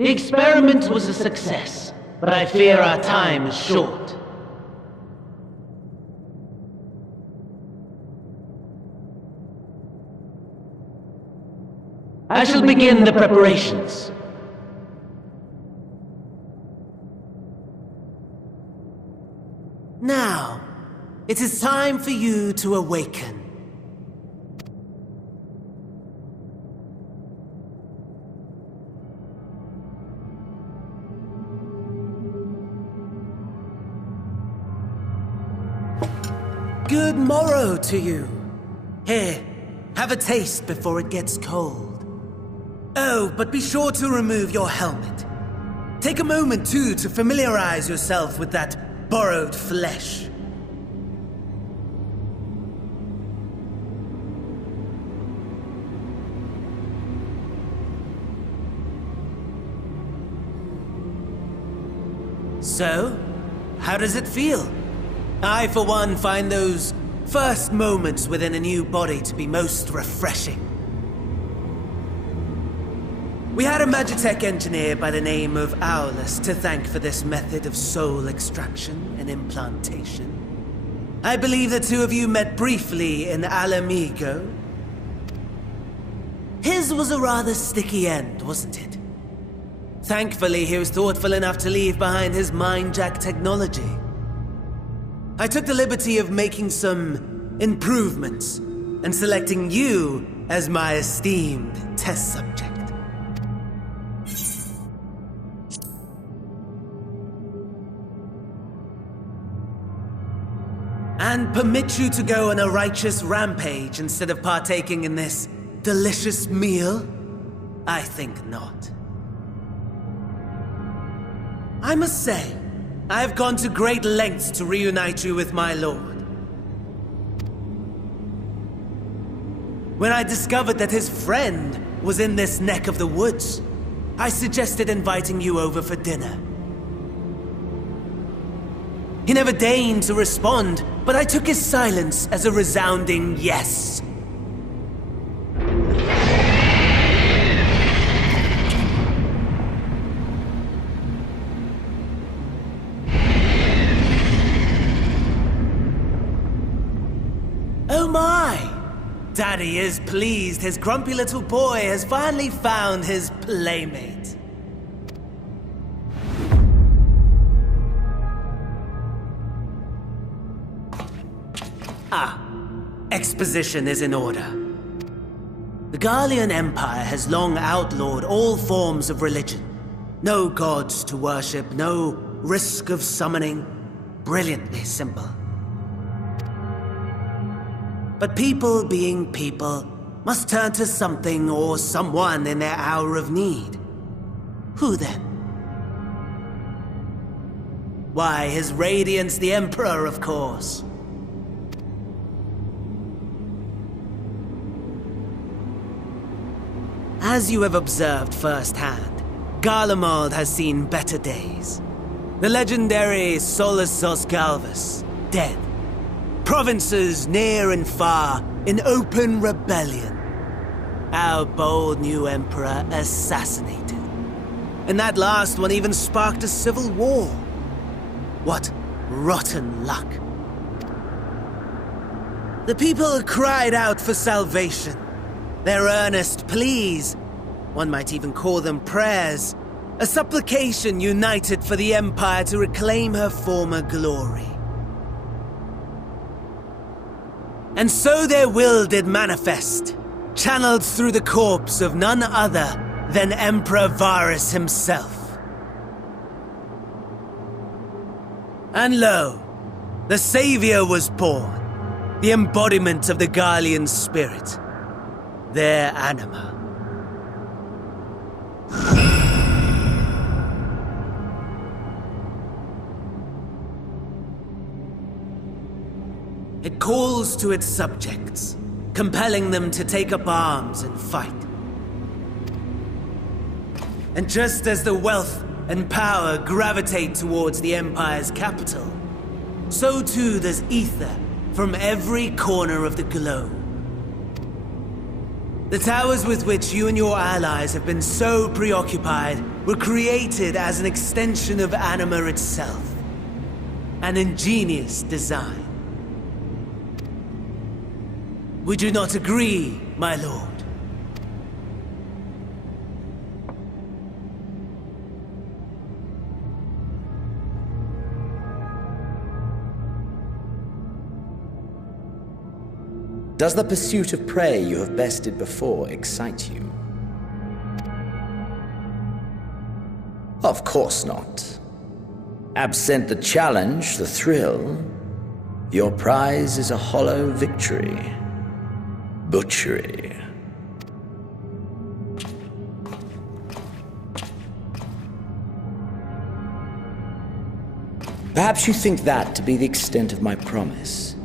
The experiment was a success, but I fear our time is short. I shall begin the preparations. Now, it is time for you to awaken. Good morrow to you. Here, have a taste before it gets cold. Oh, but be sure to remove your helmet. Take a moment, too, to familiarize yourself with that borrowed flesh. So, how does it feel? I, for one, find those first moments within a new body to be most refreshing. We had a Magitech engineer by the name of Owlus to thank for this method of soul extraction and implantation. I believe the two of you met briefly in Alamigo. His was a rather sticky end, wasn't it? Thankfully, he was thoughtful enough to leave behind his mind-jack technology. I took the liberty of making some improvements and selecting you as my esteemed test subject. And permit you to go on a righteous rampage instead of partaking in this delicious meal? I think not. I must say, I have gone to great lengths to reunite you with my lord. When I discovered that his friend was in this neck of the woods, I suggested inviting you over for dinner. He never deigned to respond, but I took his silence as a resounding yes. Oh my! Daddy is pleased his grumpy little boy has finally found his playmate. Exposition is in order. The Garlean Empire has long outlawed all forms of religion. No gods to worship, no risk of summoning. Brilliantly simple. But people being people must turn to something or someone in their hour of need. Who then? Why, His Radiance the Emperor, of course. As you have observed firsthand, Garlemald has seen better days. The legendary Solus Galvus, dead. Provinces near and far in open rebellion. Our bold new emperor assassinated. And that last one even sparked a civil war. What rotten luck. The people cried out for salvation. Their earnest pleas, one might even call them prayers, a supplication united for the Empire to reclaim her former glory. And so their will did manifest, channeled through the corpse of none other than Emperor Varus himself. And lo, the Savior was born, the embodiment of the Garlean spirit. Their anima. It calls to its subjects, compelling them to take up arms and fight. And just as the wealth and power gravitate towards the Empire's capital, so too does ether from every corner of the globe. The towers with which you and your allies have been so preoccupied were created as an extension of Anima itself. An ingenious design. Would you not agree, my lord? Does the pursuit of prey you have bested before excite you? Of course not. Absent the challenge, the thrill, your prize is a hollow victory. Butchery. Perhaps you think that to be the extent of my promise.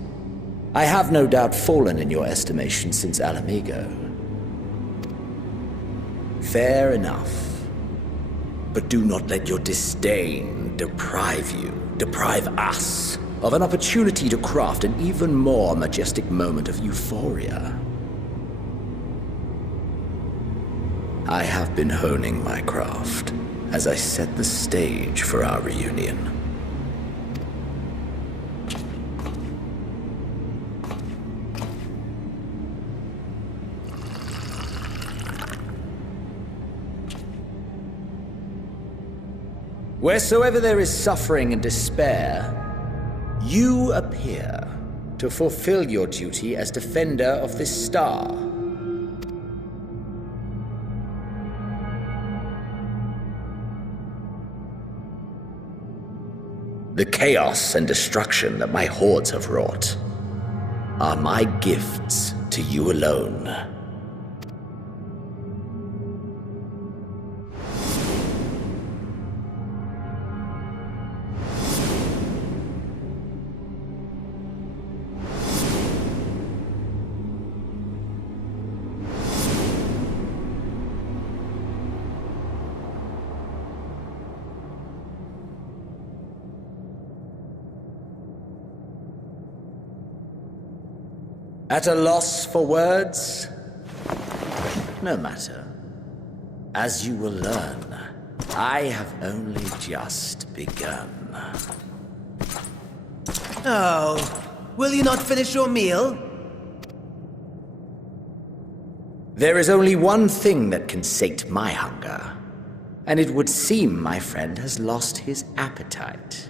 I have no doubt fallen in your estimation since Alamigo. Fair enough. But do not let your disdain deprive us, of an opportunity to craft an even more majestic moment of euphoria. I have been honing my craft as I set the stage for our reunion. Wheresoever there is suffering and despair, you appear to fulfill your duty as defender of this star. The chaos and destruction that my hordes have wrought are my gifts to you alone. At a loss for words? No matter. As you will learn, I have only just begun. Oh, will you not finish your meal? There is only one thing that can sate my hunger, and it would seem my friend has lost his appetite.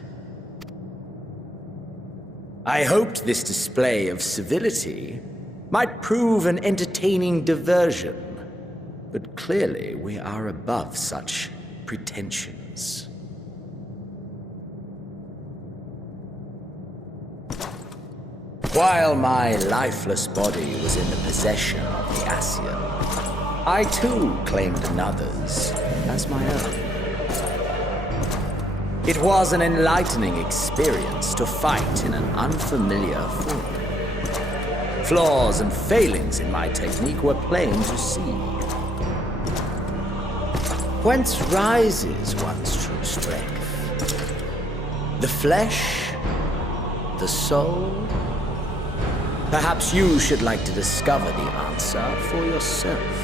I hoped this display of civility might prove an entertaining diversion, but clearly we are above such pretensions. While my lifeless body was in the possession of the Ascian, I too claimed another's as my own. It was an enlightening experience to fight in an unfamiliar form. Flaws and failings in my technique were plain to see. Whence rises one's true strength? The flesh? The soul? Perhaps you should like to discover the answer for yourself.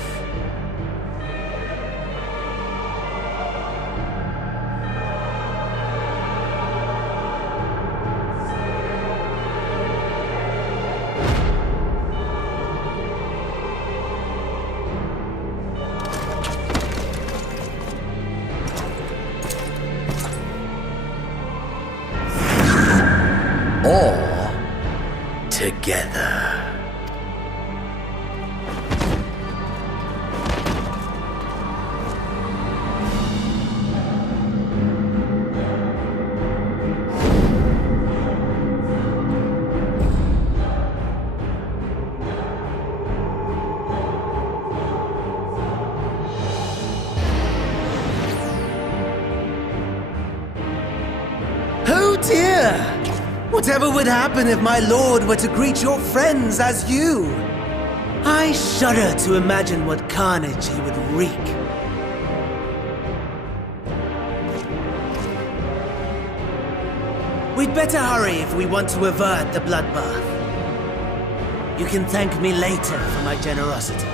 Or together. Oh dear! Whatever would happen if my lord were to greet your friends as you? I shudder to imagine what carnage he would wreak. We'd better hurry if we want to avert the bloodbath. You can thank me later for my generosity.